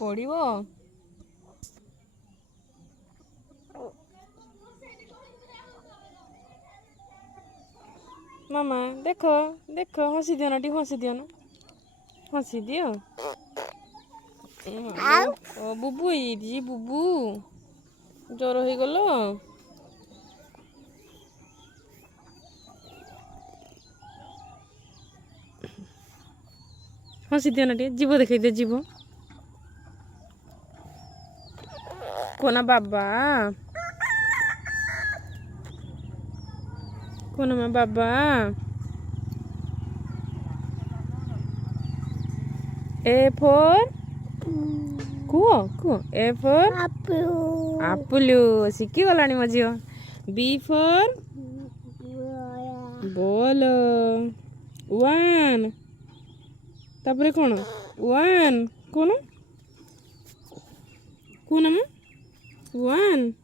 ପଡ଼ିବ। ମାମା ଦେଖ ଦେଖ ହସି ଦିଅ ନା ଟିକେ ହସି ଦିଅ ନା ହସି ଦିଅ। ଓ ବୁବୁ ଏଇଠି ବୁବୁ ଜ୍ୱର ହେଇଗଲ। ହସି ଦିଅ ନା ଟିକେ ଯିବ ଦେଖେଇ ଦିଅ ଯିବ କୋନା ବାବା କୋନା ମା ବାବା A for କୁହ କୁହ A for ଆପଲ ଶିଖିଗଲାଣି ମୋ ଝିଅ। B for ବଲ 1 ତାପରେ କ'ଣ 1 କ'ଣ କୁହ ନା 1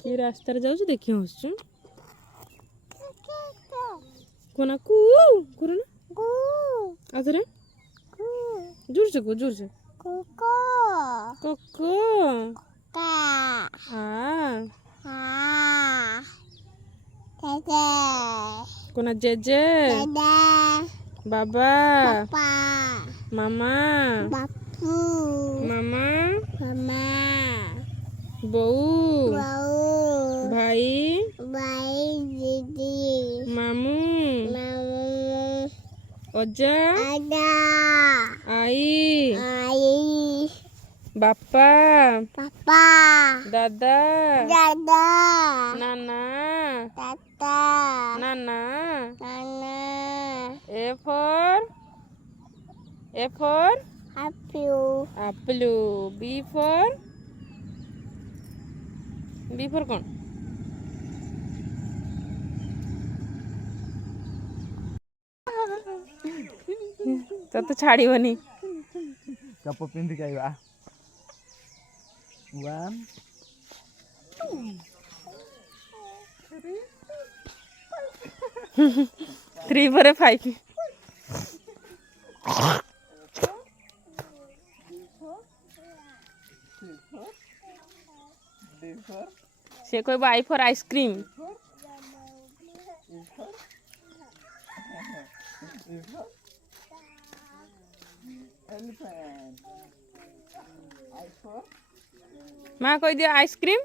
କିଏ ରାସ୍ତାରେ ଯାଉଛି ଦେଖି ହସୁଛୁ କୋନା କୁ କରୁନା ଆଉଥରେ ଜୋରସେ କୁହ ଜୋରସେ କୋକୋ କୋନା ଜେଜେ ବାବା ମାମା ମାମା ବୋଉ ଭାଇ ମାମୁଁ ଅଜା ଆଈ ବାପା ଦାଦା ନାନା ନାନା A for apple B for କ'ଣ ତତେ ଛାଡ଼ିବନି। ଚପ ପିନ୍ଧିକି ଆଇବା 1 3 ପରେ 5 ସେ କହିବ I for ଆଇସ୍କ୍ରିମ୍। ମା କହିଦିଅ ଆଇସ୍କ୍ରିମ୍।